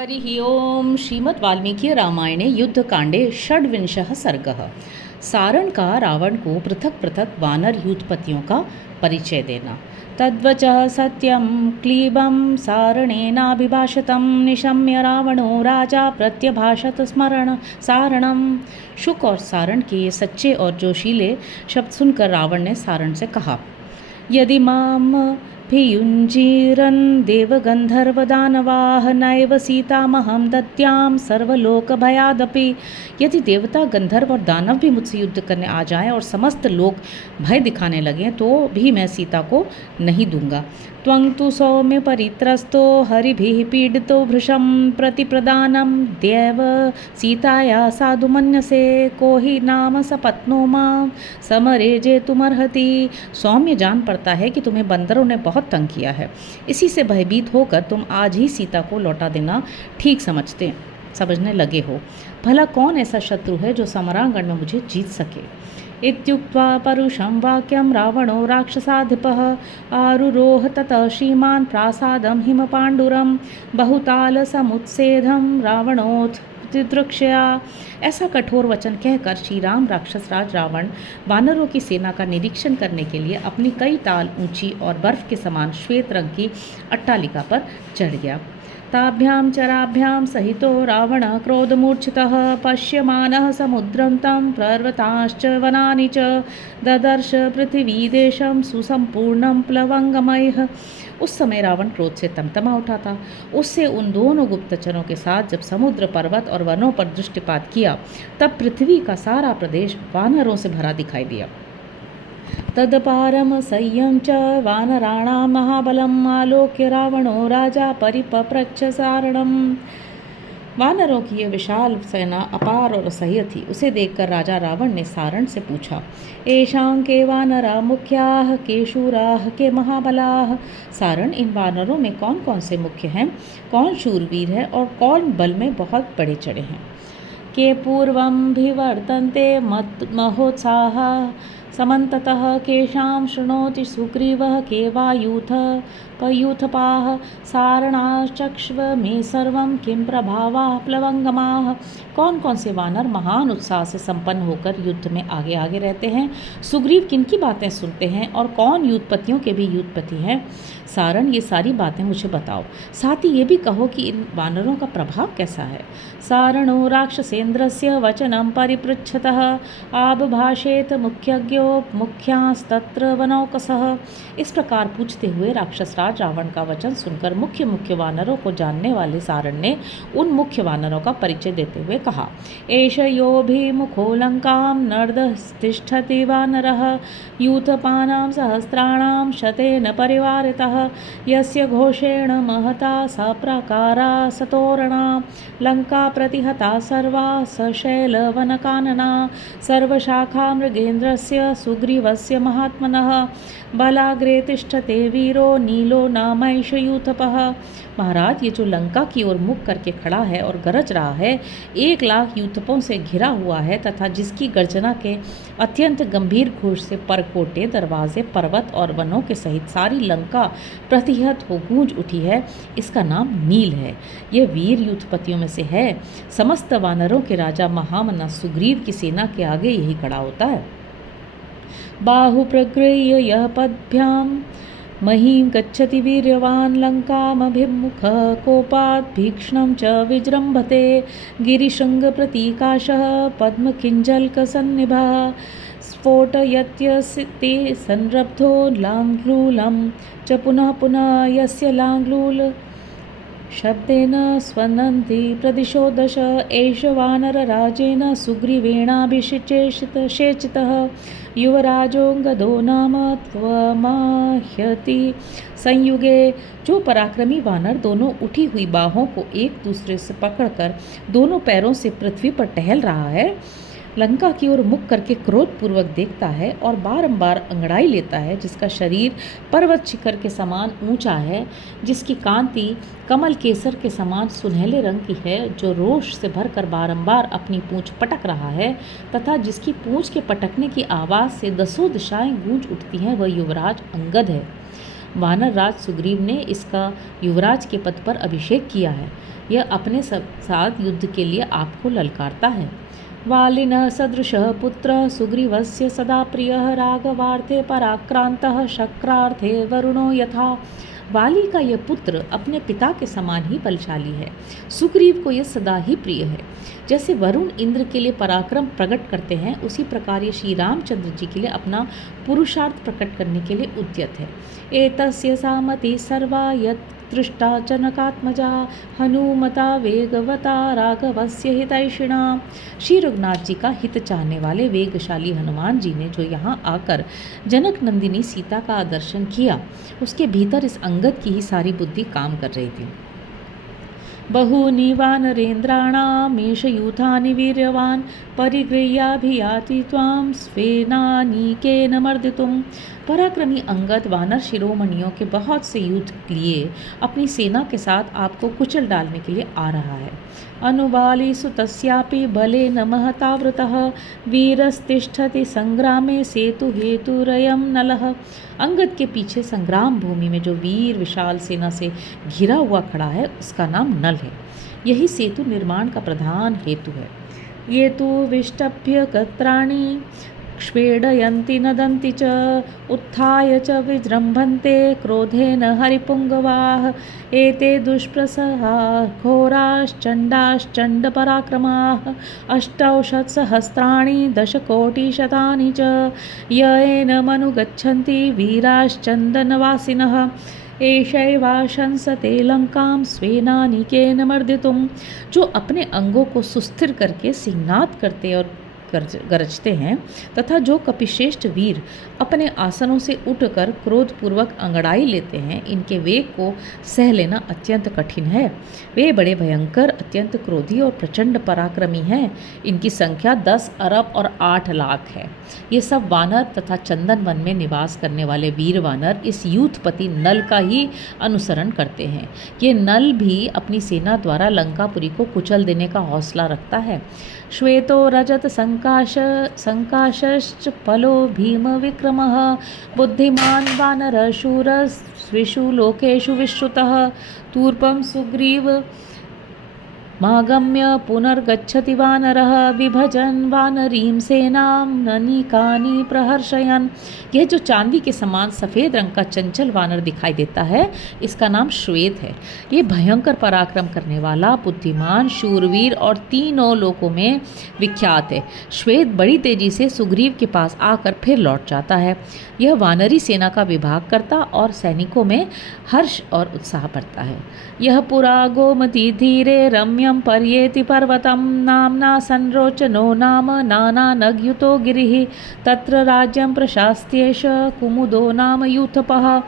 हरिः ओम श्रीमद् वाल्मीकि रामायणे युद्धकांडे षड्विंशः सर्गः। सारण का रावण को पृथक पृथक वानर युद्धपतियों का परिचय देना। तद्वचः सत्यं क्लीबं सारणेनाभिभाषतं निशम्य रावणो राजा प्रत्यभाषत स्मरण सारणम। शुक और सारण के ये सच्चे और जोशीले शब्द सुनकर रावण ने सारण से कहा, यदि माम भियुञ्जीरन् देवगन्धर्वदानवाः नैव सीतामहं दद्यां सर्वलोकभयादपि। यदि देवता, गंधर्व और दानव भी मुझसे युद्ध करने आ जाएं और समस्त लोग भय दिखाने लगें तो भी मैं सीता को नहीं दूंगा। त्वं तु सौम्य परित्रस्तो हरिभिः पीडितो भृशं प्रतिप्रदानं दैव सीताया साधु मन्यसे को ही नाम सपत्नो मां समरे जेतुमर्हति। सौम्य जान पड़ता है कि तुम्हें बंदरों ने बहुत तंग किया है, इसी से भयभीत होकर तुम आज ही सीता को लौटा देना ठीक समझने लगे हो। भला कौन ऐसा शत्रु है जो समरांगण में मुझे जीत सके। इत्युक्त्वा परुषं वाक्यं रावणो राक्षसाधिपः आरुरोह ततः श्रीमान् प्रासादं हिमपाण्डुरं बहुतालसमुत्सेधं रावणोऽथ तिदृक्षया। ऐसा कठोर वचन कहकर श्री राम राक्षस राज रावण वानरों की सेना का निरीक्षण करने के लिए अपनी कई ताल ऊंची और बर्फ के समान श्वेत रंग की अट्टालिका पर चढ़ गया। ताभ्यां चराभ्यां सहितो रावण क्रोधमूर्छितः पश्यमानः समुद्रं तं पर्वतांश्च वनानि च ददर्श पृथिवीदेशं सुसंपूर्णं प्लवंगमयः। उस समय रावण क्रोध से तमतमा उठा था। उससे उन दोनों गुप्तचरों के साथ जब समुद्र, पर्वत और वनों पर दृष्टिपात किया तब पृथ्वी का सारा प्रदेश वानरों से भरा दिखाई दिया। तदपारम संयम च वानराणां महाबलम् आलोक्य रावणो राजा परिपप्रच्छ सारणम। वानरों की यह विशाल सेना अपार और असह्य थी। उसे देखकर राजा रावण ने सारण से पूछा, एषां के वानरा मुख्याः के शूराः के महाबलाः। सारण, इन वानरों में कौन कौन से मुख्य हैं, कौन शूरवीर है और कौन बल में बहुत बड़े चढ़े हैं। के पूर्वं भिवर्तन्ते महोत्साहः समन्ततः केषां शृणोति सुग्रीवः के वा पयूथपाः सारणाश्चक्ष्व मे सर्वं किं प्रभावाः प्लवंगमाः। कौन कौन से वानर महान उत्साह से संपन्न होकर युद्ध में आगे आगे रहते हैं, सुग्रीव किनकी बातें सुनते हैं और कौन युद्धपतियों के भी युद्धपति हैं। सारण, ये सारी बातें मुझे बताओ, साथ ही ये भी कहो कि इन वानरों का प्रभाव कैसा है। सारणो राक्षसेन्द्रस्य वचनं परिपृच्छतः आबभाषेत मुख्यज्ञो मुख्यांस्तत्र वनौकसः। इस प्रकार पूछते हुए राक्षस राज रावण का वचन सुनकर मुख्य मुख्य वानरों को जानने वाले सारण ने उन मुख्य वानरों का परिचय देते हुए कहा, एष योभिमुखो लंकां नर्दस्तिष्ठति वानरः यूथपानां सहस्राणां शतेन परिवारितः यस्य घोषेण महता सप्राकारा सतोरणा लंका प्रतिहता सर्वा सशैलवनकानना सर्वशाखा मृगेन्द्रस्य सुग्रीवस्य महात्मनः बलाग्रे तिष्ठते वीरो नीलो नामैष यूथपः। महाराज, ये जो लंका की ओर मुख करके खड़ा है और गरज रहा है, 1,00,000 यूथपों से घिरा हुआ है तथा जिसकी गर्जना के अत्यंत गंभीर घोष से परकोटे, दरवाजे, पर्वत और वनों के सहित सारी लंका प्रतिहत हो गूंज उठी है, इसका नाम नील है। यह वीर युद्धपतियों में से है। समस्त वानरों के राजा महामना सुग्रीव की सेना के आगे यही खड़ा होता है। बाहु प्रगृह्य यः पद्भ्यां महीं गच्छति वीर्यवान् लंकामभिमुखः कोपात् भीक्ष्णं च विजृम्भते गिरिशृङ्गप्रतीकाशः पद्मकिञ्जल्कसन्निभः स्फोटयत्यस्ते संरब्धो लाङ्गूलं च पुनः पुनः यस्य लाङ्गूल शब्देन स्वनन्ति प्रदिशो दश एष वानरराजेन सुग्रीवेणाभिषेचितः युवराजोऽङ्गदो नाम त्वमाह्यति संयुगे। जो पराक्रमी वानर दोनों उठी हुई बाहों को एक दूसरे से पकड़कर दोनों पैरों से पृथ्वी पर टहल रहा है, लंका की ओर मुख करके क्रोधपूर्वक देखता है और बारंबार अंगड़ाई लेता है, जिसका शरीर पर्वत शिखर के समान ऊंचा है, जिसकी कांति कमल केसर के समान सुनहले रंग की है, जो रोष से भरकर बारंबार अपनी पूंछ पटक रहा है तथा जिसकी पूंछ के पटकने की आवाज़ से 10 दिशाएं गूंज उठती हैं, वह युवराज अंगद है। वानर राज सुग्रीव ने इसका युवराज के पद पर अभिषेक किया है। यह अपने साथ युद्ध के लिए आपको ललकारता है। वालिनः सदृशः पुत्रः सुग्रीवस्य सदा प्रियः राघवार्थे पराक्रांतः शक्रार्थे वरुणो यथा। वाली का यह पुत्र अपने पिता के समान ही बलशाली है। सुग्रीव को यह सदा ही प्रिय है। जैसे वरुण इंद्र के लिए पराक्रम प्रकट करते हैं, उसी प्रकार ये श्री रामचंद्र जी के लिए अपना पुरुषार्थ प्रकट करने के लिए उद्यत है। एतस्य सामति सर्वा यत् दृष्टा जनकात्मजा हनुमता वेगवता राघवस्य हितैषिणा। श्री रघुनाथ जी का हित चाहने वाले वेगशाली हनुमान जी ने जो यहाँ आकर जनक नंदिनी सीता का दर्शन किया, उसके भीतर इस अंगद की ही सारी बुद्धि काम कर रही थी। बहूनि वानरेन्द्राणामेष यूथानि वीर्यवान् परिगृह्याभियाति त्वां स्वेनानीकेन मर्दितुं। पराक्रमी अंगद वानर शिरोमणियों के बहुत से युद्ध लिए अपनी सेना के साथ आपको कुचल डालने के लिए आ रहा है। अनुबाली सुतस्यापि बलेन महतावृतः वीरस्तिष्ठति संग्रामे सेतु हेतुरयं नलः। अंगद के पीछे संग्राम भूमि में जो वीर विशाल सेना से घिरा हुआ खड़ा है, उसका नाम नल है। यही सेतु निर्माण का प्रधान हेतु है। ये तु विष्टभ्य गत्राणि क्ष्पेडयन्ति नदन्ति च उत्थाय च विजृम्भन्ते क्रोधेन हरिपुङ्गवाः। एते दुष्प्रसहा घोराश्चण्डाश्चण्डपराक्रमाः अष्टौषत्सहस्राणि दशकोटिशतानि च येनमनुगच्छन्ति वीराश्चन्दनवासिनः। एषैवाशंसते लंकां स्वेनानिकेन मर्दितुं। जो अपने अंगों को सुस्थिर करके सिंहनाद करते और गरजते हैं तथा जो कपिश्रेष्ठ वीर अपने आसनों से उठकर क्रोधपूर्वक अंगड़ाई लेते हैं, इनके वेग को सह लेना अत्यंत कठिन है। वे बड़े भयंकर, अत्यंत क्रोधी और प्रचंड पराक्रमी हैं। इनकी संख्या 10 अरब और 8 लाख है। ये सब वानर तथा चंदन वन में निवास करने वाले वीर वानर इस यूथपति नल का ही अनुसरण करते हैं। ये नल भी अपनी सेना द्वारा लंकापुरी को कुचल देने का हौसला रखता है। श्वेतो रजत संकाशश्च फलो भीम विक्रमः बुद्धिमान् वानरः शूरस्विषु लोकेषु विश्रुतः। तूर्पं सुग्रीव मागम्य पुनर्गच्छति वानरः विभजन वानरीं सेनां ननिकानि प्रहर्षयन्। यह जो चांदी के समान सफ़ेद रंग का चंचल वानर दिखाई देता है, इसका नाम श्वेत है। ये भयंकर पराक्रम करने वाला, बुद्धिमान, शूरवीर और तीनों लोकों में विख्यात है। श्वेत बड़ी तेजी से सुग्रीव के पास आकर फिर लौट जाता है। यह वानरी सेना का विभाग करता और सैनिकों में हर्ष और उत्साह बढ़ता है। यह पुरा गोमती धीरे रम्यं पर्येति पर्वतं नाम्ना संरोचनो नाम नाना नगयुतो गिरिः तत्र राज्यं प्रशास्त्येष कुमुदो नाम यूथपः।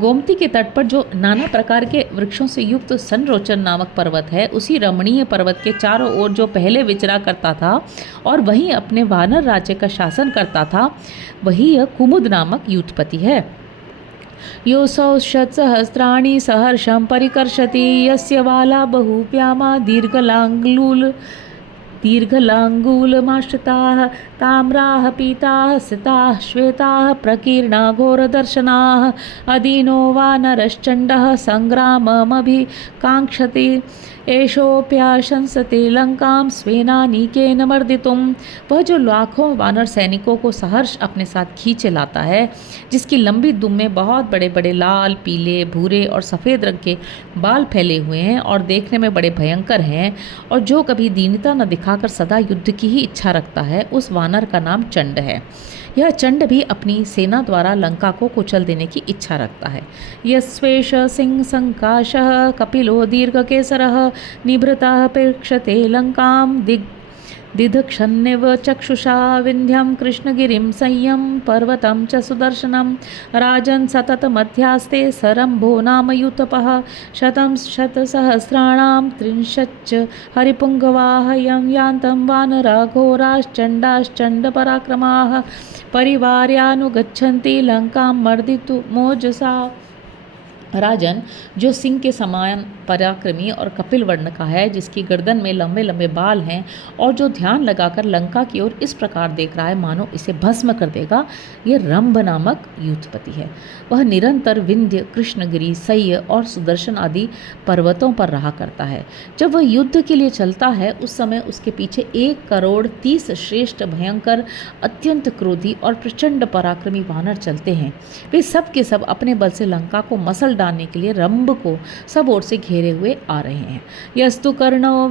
गोमती के तट पर जो नाना प्रकार के वृक्षों से युक्त संरोचन नामक पर्वत है, उसी रमणीय पर्वत के चारों ओर जो पहले विचरा करता था और वहीं अपने वानर राज्य का शासन करता था, वही यह कुमुद नामक यूथपति है। योऽसौ शतसहस्राणि सहर्षं परिकर्षति यस्य वाला बहुप्यामा दीर्घलाङ्गूलमाश्रिताः ताम्राः पीताः सिताः श्वेताः प्रकीर्णा घोरदर्शनाः अदीनो वानरश्चण्डः संग्राममभिकाङ्क्षति एषोऽप्याशंसते लंकां स्वेनानीकेन मर्दितुं। वह जो लाखों वानर सैनिकों को सहर्ष अपने साथ खींचे लाता है, जिसकी लंबी दुम में बहुत बड़े बड़े लाल, पीले, भूरे और सफ़ेद रंग के बाल फैले हुए हैं और देखने में बड़े भयंकर हैं, और जो कभी दीनता न दिखाकर सदा युद्ध की ही इच्छा रखता है, उस वानर का नाम चंड है। यह चंड भी अपनी सेना द्वारा लंका को कुचल देने की इच्छा रखता है। यस्वेष सिंह संकाशः कपिलो दीर्घकेसरः निभृतः प्रेक्षते लंकां दिदक्षन्निव चक्षुषा विन्ध्यं कृष्णगिरिं संयं पर्वतं च सुदर्शनं राजन् सततमध्यास्ते सरम्भो नाम यूथपः शतं शतसहस्राणां त्रिंशच्च हरिपुङ्गवाः यं यान्तं वानरा घोराश्चण्डाश्चण्डपराक्रमाः परिवार्यानुगच्छन्ति लंकां मर्दितुमोजसा। राजन, जो सिंह के समान पराक्रमी और कपिल वर्ण का है, जिसकी गर्दन में लंबे लंबे बाल हैं और जो ध्यान लगाकर लंका की ओर इस प्रकार देख रहा है मानो इसे भस्म कर देगा, ये रंभ नामक यूथपति है। वह निरंतर विंध्य, कृष्णगिरी, सह्य और सुदर्शन आदि पर्वतों पर रहा करता है। जब वह युद्ध के लिए चलता है उस समय उसके पीछे 1,30,00,000 श्रेष्ठ, भयंकर, अत्यंत क्रोधी और प्रचंड पराक्रमी वानर चलते हैं। वे सब के सब अपने बल से लंका को मसल डालने के लिए रंभ को सब ओर से घेरे हुए आ रहे हैं। यस्तु कर्णो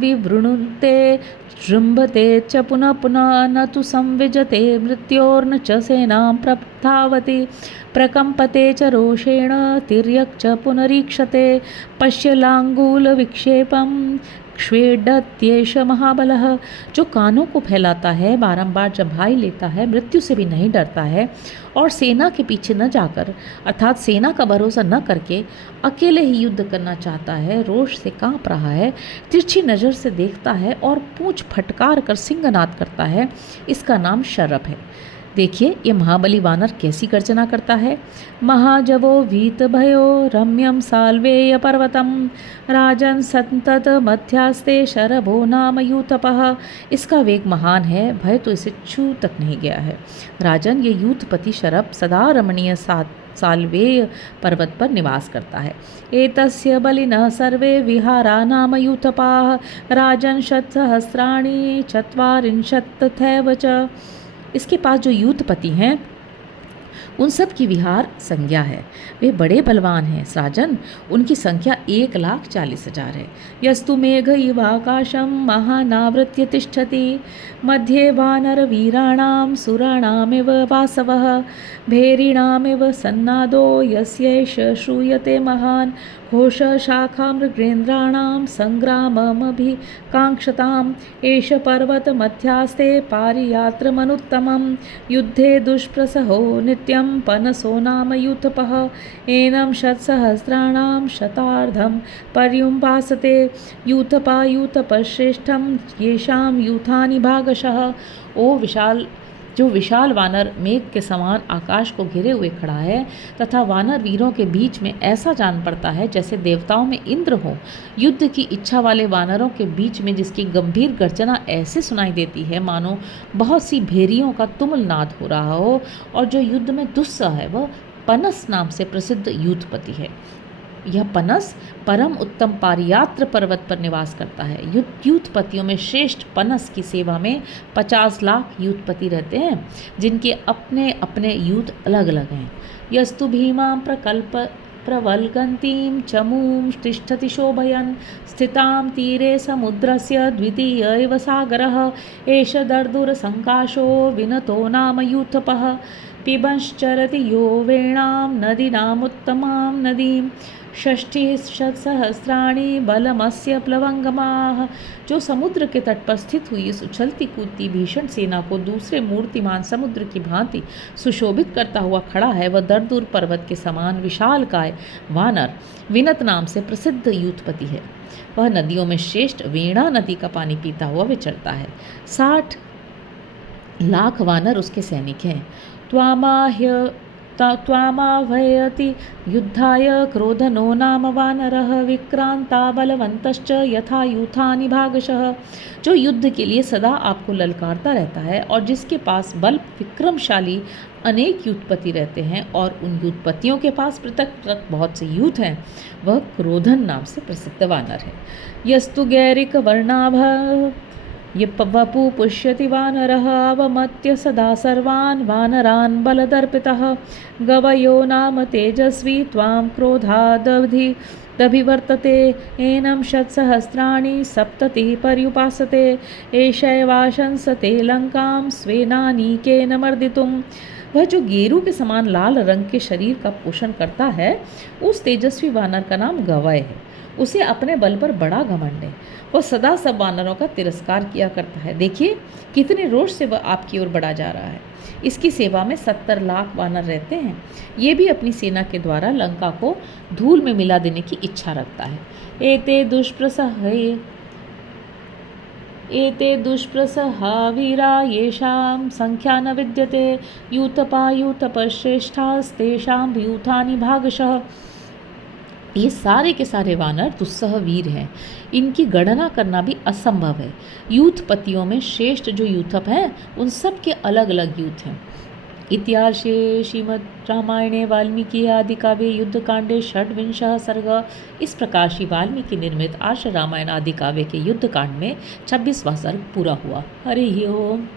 विवृणुते जृम्भते च पुनः पुनः न तु संविजते मृत्योर्न च सेनां प्रधावति प्रकम्पते च रोषेण तिर्यक् च पुनरीक्षते पश्य लाङ्गूलविक्षेपं क्ष्वेडत्येष महाबलः। जो कानों को फैलाता है, बारंबार जम्हाई लेता है, मृत्यु से भी नहीं डरता है और सेना के पीछे न जाकर अर्थात सेना का भरोसा न करके अकेले ही युद्ध करना चाहता है, रोष से कांप रहा है, तिरछी नज़र से देखता है और पूंछ फटकार कर सिंहनाद करता है, इसका नाम शरभ है। देखिए ये महाबली वानर कैसी गर्जना करता है। महाजवो भीत भयो रम्यम साल्वेय पर्वतम राजन संतत मध्यास्ते शरभो नाम यूथपः। इसका वेग महान है, भय तो इसे छू तक नहीं गया है। राजन, ये यूथपति शरभ सदा रमणीय साल्वेय पर्वत पर निवास करता है। एतस्य बलिनः सर्वे विहारा नाम यूथपाः राजन शतसहस्राणि चत्वारिंशत् तथैव च। इसके पास जो यूथपति हैं उन सब की विहार संज्ञा है, वे बड़े बलवान हैं। राजन, उनकी संख्या 1,40,000 है। यस्तु मेघ इव आकाशम महानावृत्य तिष्ठति मध्ये वानर वीराणाम सुराणामिव वासवः भैरिणामिव सन्नादो यस्यैष श्रूयते महान् घोष शाखा मृगेन्द्राणां संग्राममभिकाङ्क्षताम् एष पर्वत मध्यास्ते पारियात्रमनुत्तमं युद्धे दुष्प्रसहो नित्यं पनसो नाम यूथपः एनं शतसहस्राणां शतार्धं पर्युपासते यूथपा यूथपश्रेष्ठं येषां यूथानि भागशः। ओ जो विशाल वानर मेघ के समान आकाश को घेरे हुए खड़ा है तथा वानर वीरों के बीच में ऐसा जान पड़ता है जैसे देवताओं में इंद्र हो। युद्ध की इच्छा वाले वानरों के बीच में जिसकी गंभीर गर्जना ऐसे सुनाई देती है मानो बहुत सी भेरियों का तुमुल नाद हो रहा हो। और जो युद्ध में दुस्सह है वह पनस नाम से प्रसिद्ध यूथपति है। यह पनस परम उत्तम पारियात्र पर्वत पर निवास करता है। यूथपतियों में श्रेष्ठ पनस की सेवा में 50 लाख यूथपति रहते हैं, जिनके अपने अपने यूथ अलग अलग हैं। यस्तु भीमां प्रकल्प प्रवल्गन्तीं चमूं तिष्ठति शोभयन् स्थितां तीरे समुद्रस्य द्वितीय इव सागरः एष दर्दुरसङ्काशो विनतो नाम यूथपः पिबंश्चरति यो वेणां नदीनामुत्तमां नदीं षष्टिशतसहस्राणि बलमस्य प्लवंगमाः। जो समुद्र के तट पर स्थित हुई इस उछलती कूदती भीषण सेना को दूसरे मूर्तिमान समुद्र की भांति सुशोभित करता हुआ खड़ा है, वह दर्दुर पर्वत के समान विशालकाय वानर विनत नाम से प्रसिद्ध यूथपति है। वह नदियों में श्रेष्ठ वेणा नदी का पानी पीता हुआ विचरता है। 60 लाख वानर उसके सैनिक हैं। त्वामाह्वयति युद्धाय क्रोधनो नाम वानरः विक्रांता बलवन्तश्च यथा यूथानि भागशः। जो युद्ध के लिए सदा आपको ललकारता रहता है और जिसके पास बल विक्रमशाली अनेक यूथपति रहते हैं और उन यूथपतियों के पास पृथक पृथक बहुत से यूथ हैं, वह क्रोधन नाम से प्रसिद्ध वानर है। यस्तु गैरिक वर्णाभ ये वपु पुष्यति वानरः अवमत्य सदा सर्वान् वानरान् बलदर्पितः गवयो नाम तेजस्वी त्वां क्रोधादभिवर्तते एनं शतसहस्राणि सप्ततिः पर्युपासते एषैवाशंसते लंकां स्वेनानीकेन मर्दितुम्। वह जो गेरू के समान लाल रंग के शरीर का पोषण करता है उस तेजस्वी वानर का नाम गवय है। उसे अपने बल पर बड़ा घमंड है, वह सदा सब वानरों का तिरस्कार किया करता है। देखिए कितने रोष से वह आपकी ओर बढ़ा जा रहा है। इसकी सेवा में 70 लाख वानर रहते हैं। ये भी अपनी सेना के द्वारा लंका को धूल में मिला देने की इच्छा रखता है। एते दुष्प्रसहे एते दुष्प्रसहा वीरा येषां संख्या न विद्यते यूथपायूथपश्रेष्ठास्तेषां यूथानि भागशः। ये सारे के सारे वानर दुस्सह वीर हैं, इनकी गणना करना भी असंभव है। यूथपतियों में श्रेष्ठ जो यूथप हैं उन सब के अलग अलग यूथ हैं। इतिहासे श्रीमद् रामायणे वाल्मीकि आदि काव्ये युद्धकांडे षड्विंशः सर्ग। इस प्रकार श्री वाल्मीकि निर्मित आर्ष रामायण आदि काव्य के युद्धकांड में 26वां सर्ग पूरा हुआ। हरि ओम।